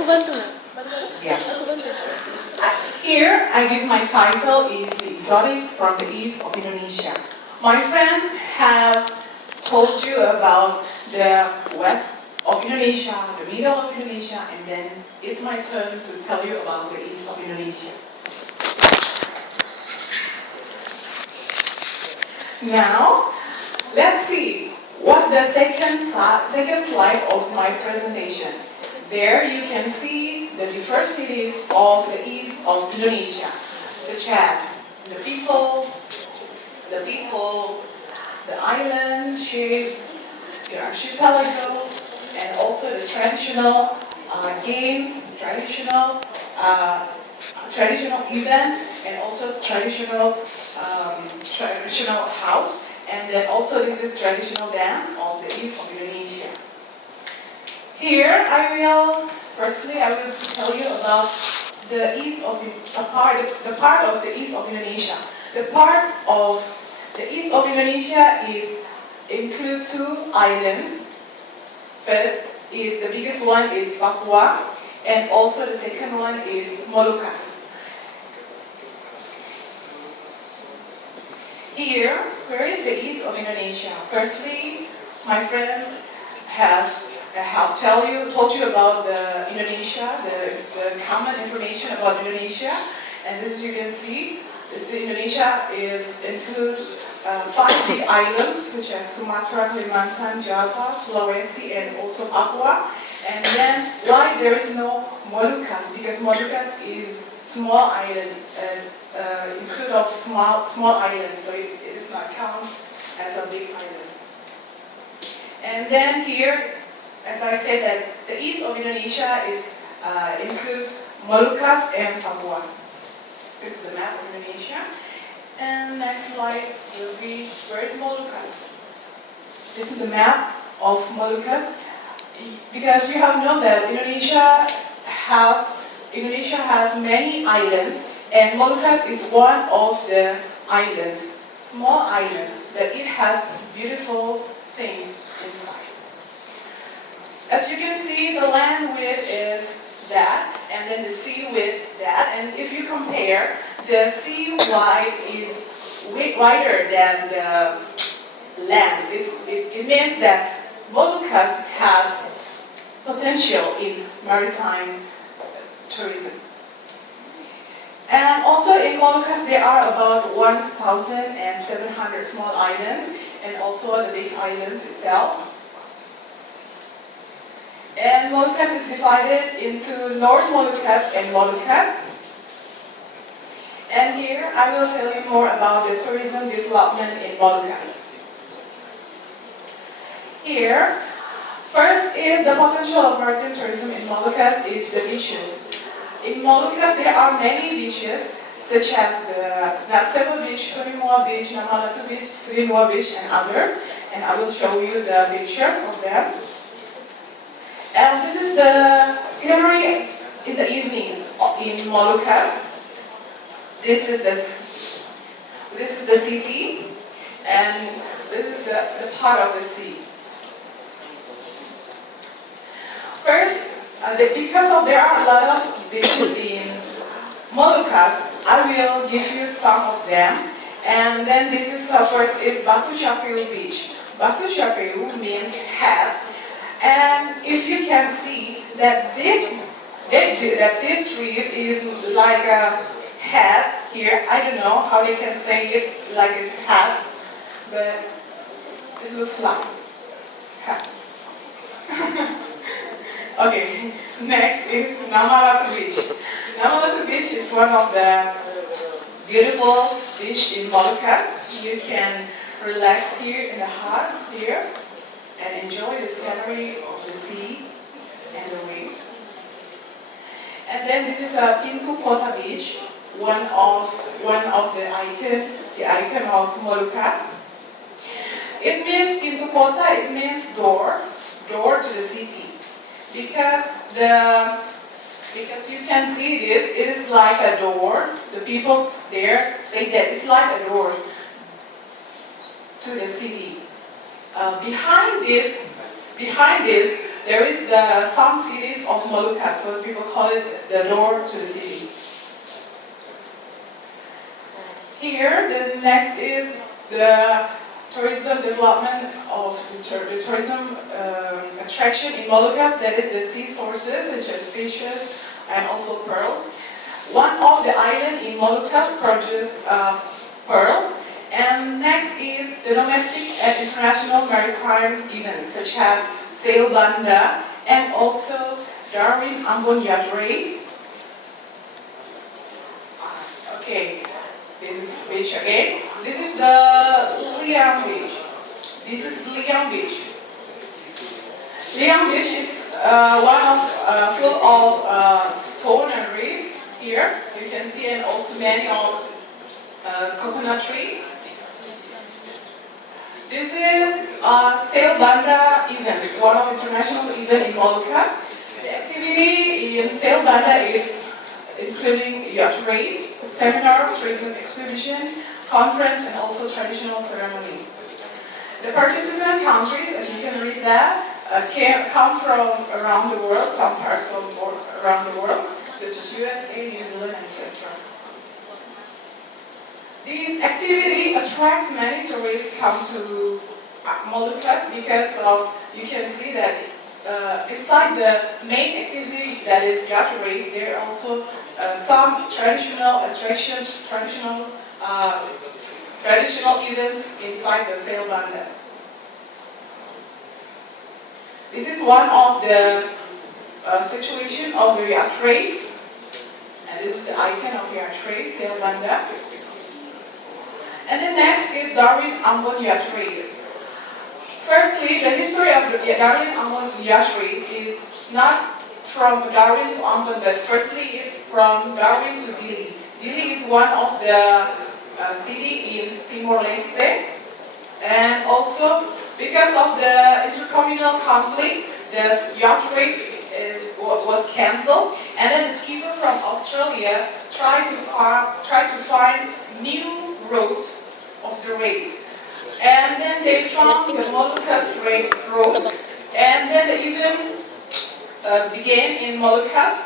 Aku bantu nggak? Yes. Aku bantu. Here, I give my title is The Exotics from the East of Indonesia. My friends have told you about the west of Indonesia, the middle of Indonesia, and then it's my turn to tell you about the east of Indonesia. Now, let's see what the second slide of my presentation. There you can see the diverse cities of the east of Indonesia, such as the people, the island shape, the archipelagos, and also the traditional games, traditional events, and also traditional house, and then also this traditional dance of the east of Indonesia. Here, firstly, I will tell you about the part of the east of Indonesia. The part of the east of Indonesia include two islands. First is the biggest one is Papua, and also the second one is Moluccas. Here, where is the east of Indonesia? Firstly, my friends have told you about the Indonesia, the common information about Indonesia, and as you can see, Indonesia includes 5 big islands such as Sumatra, Kalimantan, Java, Sulawesi, and also Papua. And then why there is no Moluccas? Because Moluccas is small island, include of small islands, so it is not count as a big island. And then here, as I said, that the east of Indonesia include Moluccas and Papua. This is the map of Indonesia. And next slide will be, where is Moluccas? This is the map of Moluccas. Because you have known that Indonesia has many islands, and Moluccas is one of the islands, small islands, but it has beautiful things inside. As you can see, the land width is that, and then the sea width that, and if you compare, the sea wide is way wider than the land. It means that Moluccas has potential in maritime tourism. And also in Moluccas there are about 1,700 small islands, and also the big islands itself. And Moluccas is divided into North Moluccas and Moluccas. And here I will tell you more about the tourism development in Moluccas. Here, first is the potential of maritime tourism in Moluccas is the beaches. In Moluccas there are many beaches, such as the Natsebo Beach, Kurimua Beach, Namalatu Beach, Sirinua Beach, and others. And I will show you the pictures of them. And this is the scenery in the evening in Moluccas. This is the city, and this is the part of the sea. First, because there are a lot of beaches in Moluccas, I will give you some of them. And then this is first is Batu Chapiu Beach. Batu Chapiu means head. And if you can see that this reef is like a head here, I don't know how they can say it like a hat, but it looks like hat. Okay, next is Namalatu Beach. Namalatu Beach is one of the beautiful beach in Moluccas. You can relax here in the hut here and enjoy the scenery of the sea and the waves. And then this is a Pinkupota Beach, one of the icon of Moluccas. It means Pinkupota, it means door to the city. Because you can see this, it is like a door. The people there say that it's like a door to the city. Behind this, there is some cities of Moluccas, so people call it the door to the city. Here, the next is the tourism development of the tourism attraction in Moluccas, that is the sea sources such as fishes and also pearls. One of the islands in Moluccas produce pearls, and next is the domestic and international maritime events such as Sail Banda and also Darwin Ambon Yacht Race. Okay. This is the beach again. This is the Liang Beach. This is Liang Beach. Liang Beach is one of full of stone and reefs. Here you can see, and also many of coconut tree. This is Sail Banda event, one of international event in Moluccas. The activity in Sail Banda is including yacht race, seminar, tourism exhibition, conference, and also traditional ceremony. The participant countries, as you can read that, come from around the world, some parts of around the world, such as USA, New Zealand, etc. This activity attracts many tourists come to Moluccas because of, you can see that besides the main activity that is yacht race, there are also some traditional attractions, traditional events inside the Sail Banda. This is one of the situation of the yacht race, and this is the icon of yacht race, Sail Banda. And the next is Darwin Ambon Yacht Race. Firstly, the history of the Darwin Ambon Yacht Race is not from Darwin to Ambon, but firstly it's from Darwin to Dili. Dili is one of the city in Timor-Leste, and also because of the intercommunal conflict, the yacht race was cancelled, and then the skipper from Australia tried to find new route of the race, and then they found the Moluccas road, and then the event began in Moluccas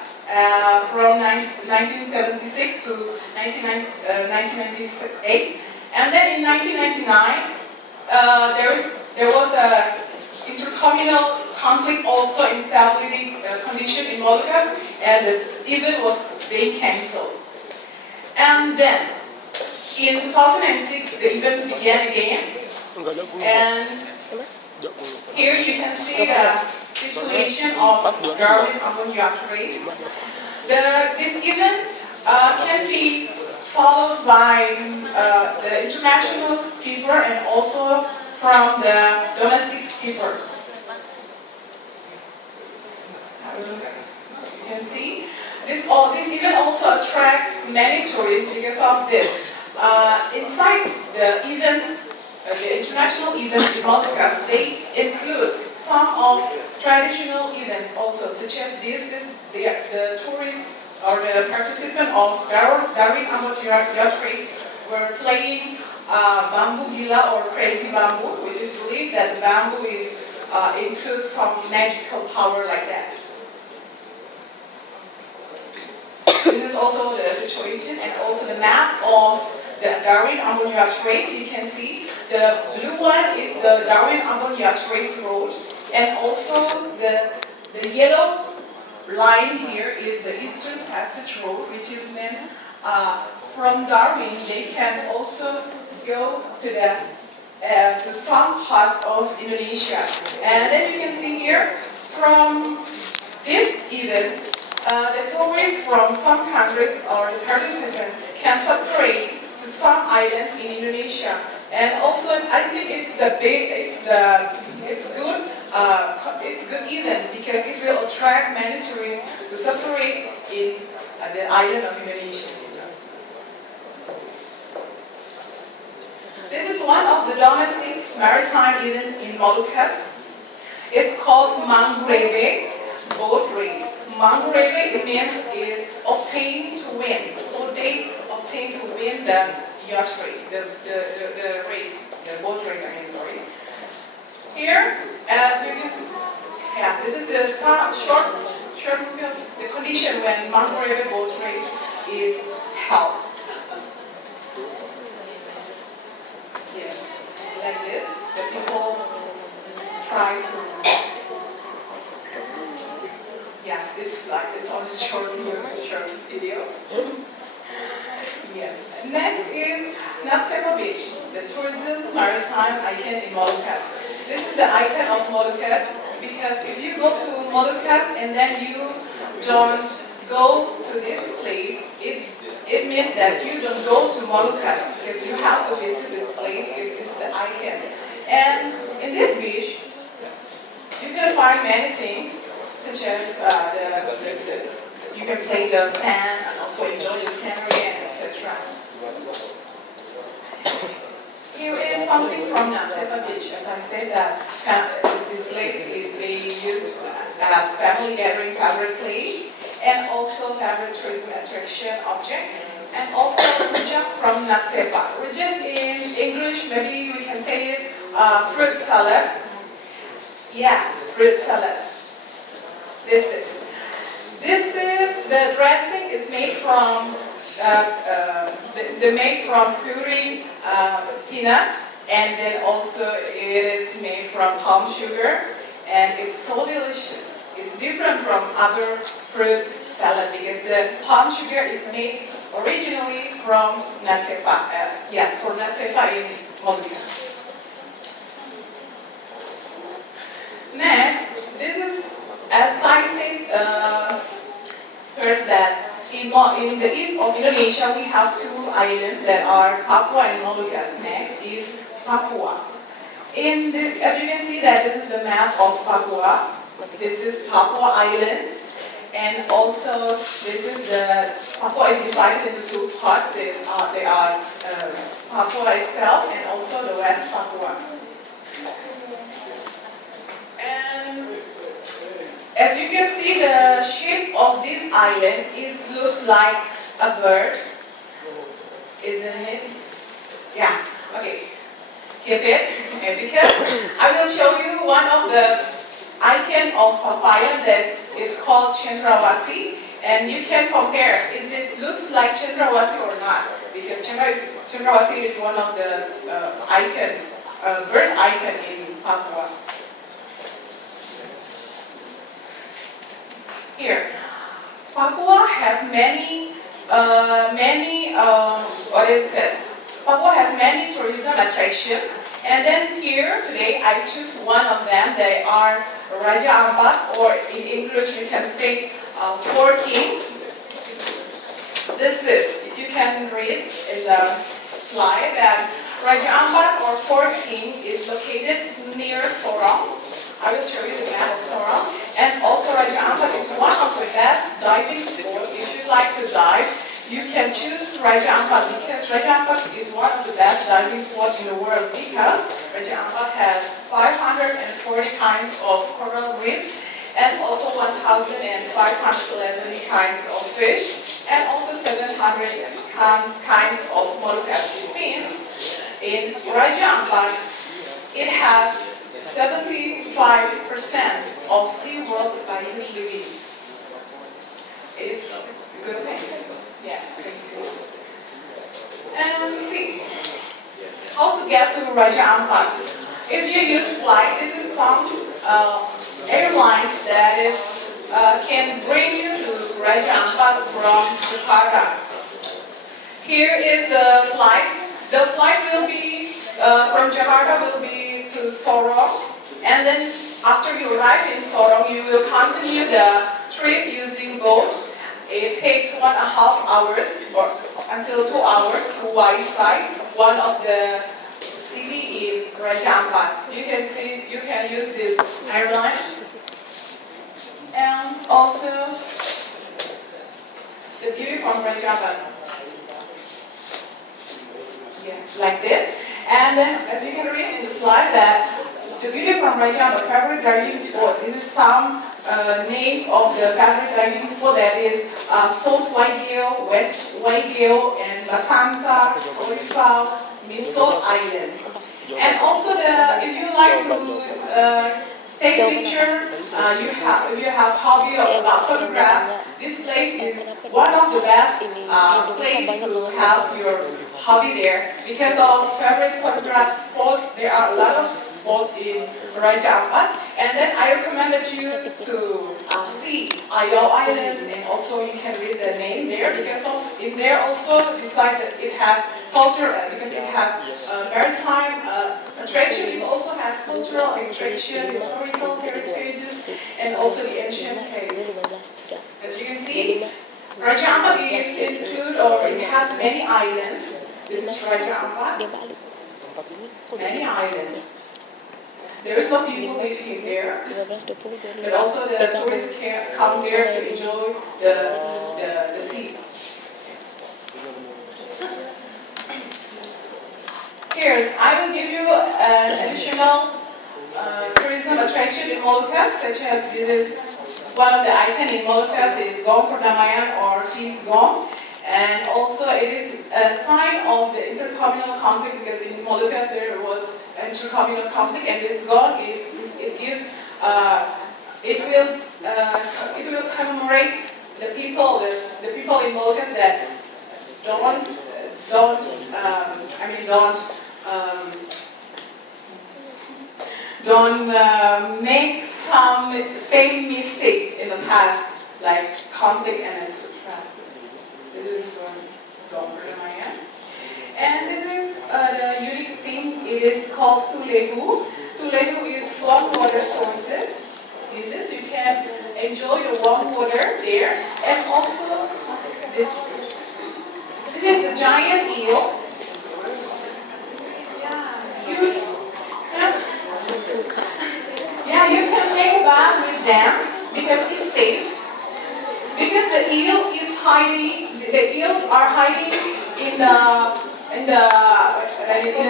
from 1976 to 1998, and then in 1999 there was a intercommunal conflict also in stability condition in Moluccas, and the event was being cancelled. And then in 2006 the event began again, and here you can see the situation of Darwin Ambon Yacht Race. This event can be followed by the international skipper and also from the domestic skippers. You can see this event also attracts many tourists because of this. Inside the events, the international events in Moluccas, they include some of traditional events also, such as the tourists or the participants of Darwin Ambon Yacht Race were playing bamboo gila or crazy bamboo, which is believed that the bamboo includes some magical power like that. This is also the situation, and also the map of the Darwin Ambon Yacht Race. You can see the blue one is the Darwin Ambon Yacht Race road, and also the yellow line here is the Eastern Passage Road, which is meant from Darwin. They can also go to some parts of Indonesia. And then you can see here from this event, the tourists from some countries or the participants can separate to some islands in Indonesia. And also, I think it's good events because it will attract many tourists to separate in the island of Indonesia. This is one of the domestic maritime events in Moluccas. It's called Mangrebe boat race. Mangrebe, it means is obtain to win. So they obtain to win the yacht race, the race, the boat race, sorry. Here, as you can see, this is competition when memorable boat race is held. Yes, like this. The people try to. Yes, this like this on this short video. Yes. Next is Untitled Beach, the tourism maritime icon in Moluccas. This is the icon of Moluccas because if you go to Moluccas and then you don't go to this place, it means that you don't go to Moluccas because you have to visit this place. It's the icon. And in this beach, you can find many things, such as you can play the sand and also enjoy the scenery and etc. Here is something from Burapha Beach. As I said, that this place is being used as family gathering favorite place and also favorite tourism attraction object. And also rujak from Burapha. Rujak in English, maybe we can say it fruit salad. Yes, fruit salad. This is the dressing is made from made from puree peanut, and then also it is made from palm sugar, and it's so delicious. It's different from other fruit salad because the palm sugar is made originally from Burapha. Yes, from Burapha in Moluccas. Next, this is, as I said first, that in the east of Indonesia we have two islands that are Papua and Moluccas. Next is Papua. As you can see that this is the map of Papua. This is Papua Island, and also this is Papua is divided into two parts. They are Papua itself and also the West Papua. And as you can see, the shape of this island looks like a bird, isn't it? Yeah. Okay. Keep it. Okay, because I will show you one of the icon of Papua that is called Cendrawasih, and you can compare. Is it looks like Cendrawasih or not? Because Cendrawasih is one of the bird icon in Papua. Here, Papua has Papua has many tourism attractions, and then here today I choose one of them. They are Raja Ampat, or in English you can say Four Kings. This is, you can read in the slide that Raja Ampat or Four King is located near Sorong. I will show you the map of Sorong. And also Raja Ampat is one of the best diving spots. If you like to dive, you can choose Raja Ampat because Raja Ampat is one of the best diving spots in the world because Raja Ampat has 540 kinds of coral reefs and also 1,511 kinds of fish and also 700 kinds of Moluccas fins. In Raja Ampat, it has 75% of SeaWorld species living. It's good things. Yes, thanks. And see how to get to Raja Ampat. If you use flight, this is some airlines that can bring you to Raja Ampat from Jakarta. Here is the flight. The flight will be from Jakarta will be to Sorong, and then after you arrive in Sorong, you will continue the trip using boat. It takes 1.5 hours or until 2 hours to Waisai, one of the city in Raja Ampat. You can use this airline, and also the beauty from Raja Ampat. Yes, like this. And then, as you can read in the slide, that the beauty from Raja Ampat, favorite diving spot. This is some names of the favorite diving spot, that is South Waigeo, West Waigeo, and Batanta, Burapha, Misol Island. And also, if you like to take a picture. If you have hobby about photographs, this place is one of the best place to have your hobby there because of favorite photograph spot. There are a lot of spots in Raja Ampat, and then I recommended you to see Ayau Islands, and also you can read the name there because of in there also besides that it has culture because it has maritime attraction. It also has cultural attraction, historical heritages, and also the ancient caves. As you can see, Raja Ampat is include or it has many islands. This is Raja Ampat. Many islands. There is no people living there, but also the tourists can come there to enjoy the sea. Here, I will give you an additional tourism attraction in Moluccas, such as this is one of the icons in Moluccas is Gong Perdamaian or Peace Gong. And also it is a sign of the intercommunal conflict because in Moluccas there was intercommunal conflict, and this gong it will commemorate the people in Moluccas that don't make some same mistake in the past like conflict and etc. This is one Gong Perdamaian. And this is the unique thing, it is called Tulehu. Tulehu is warm water sources. You can enjoy the warm water there. And also, this is the giant eel. You can make a bath with them because it's safe. Because the eels are hiding in the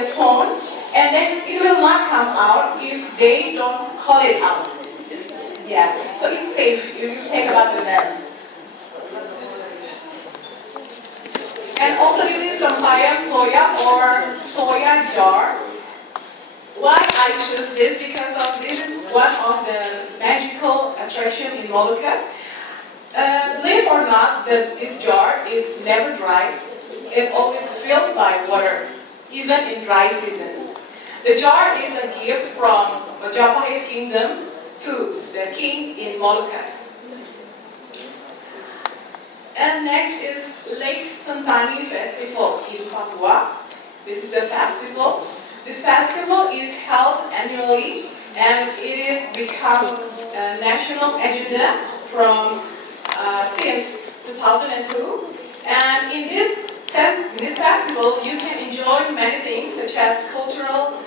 stone, and then it will not come out if they don't call it out. Yeah, so it's safe. You take a bath with them. And also this is Sampayan soya or soya jar. Why I choose this? Because of this is one of the magical attraction in Moluccas. Believe or not, this jar is never dry. It always filled by water, even in dry season. The jar is a gift from Majapahit Kingdom to the king in Moluccas. And next is Lake Sentani Festival in Papua. This is a festival. This festival is held annually, and it is become a national agenda from since 2002. And in this festival, you can enjoy many things such as cultural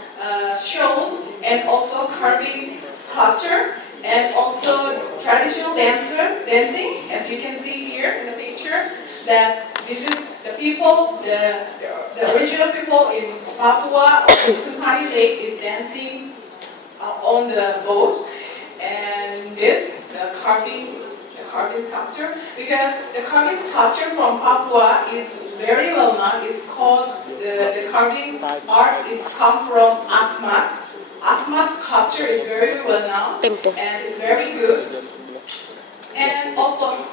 shows and also carving sculpture and also traditional dancing, as you can see here in the picture. That this is the people, the original people in Papua or in Sentani Lake is dancing on the boat, and this the carving sculpture, because the carving sculpture from Papua is very well known. It's called the carving arts. It's come from Asmat. Asmat sculpture is very well known and it's very good. And also,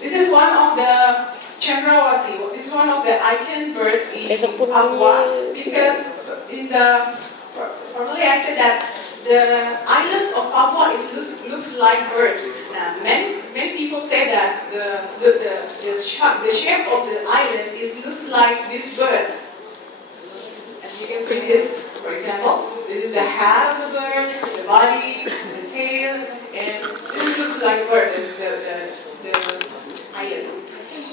this is one of the Cendrawasih. This is one of the icon birds in Papua, because formerly I said that the islands of Papua looks like birds. Now, many people say that the shape of the island looks like this bird. As you can see this, for example, this is the head of the bird, the body, the tail, and this looks like a bird, the island.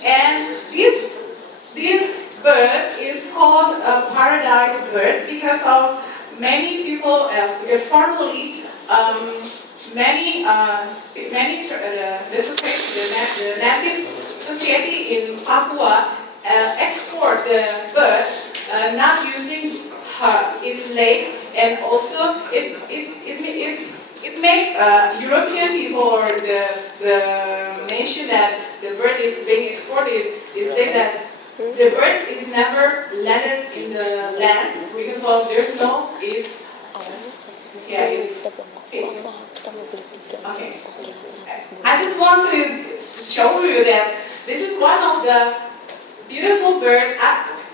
And this bird is called a paradise bird because of many people, because formerly the native society in Papua export the bird not using its legs, and also it made European people or the nation that the bird is being exported, they say that the bird is never landed in the land because of there's no its Okay. I just want to show you that this is one of the beautiful bird.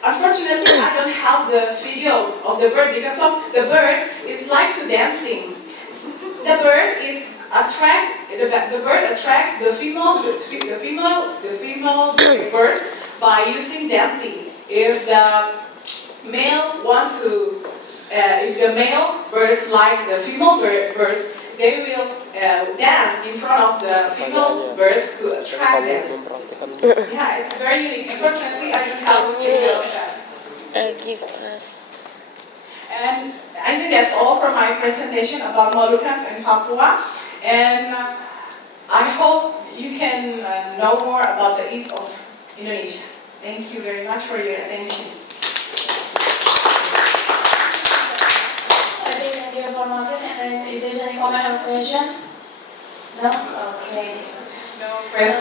Unfortunately, I don't have the video of the bird because the bird is like to dancing. The bird attracts the female bird by using dancing. If the male birds like the female birds, they will dance in front of the female birds to attract them. Yeah, it's very unique. Unfortunately, I don't have a video of that. Give us. And I think that's all for my presentation about Moluccas and Papua. And I hope you can know more about the east of Indonesia. Thank you very much for your attention. I think thank you for Martin. And if there's any comment or question? No? Okay. No question.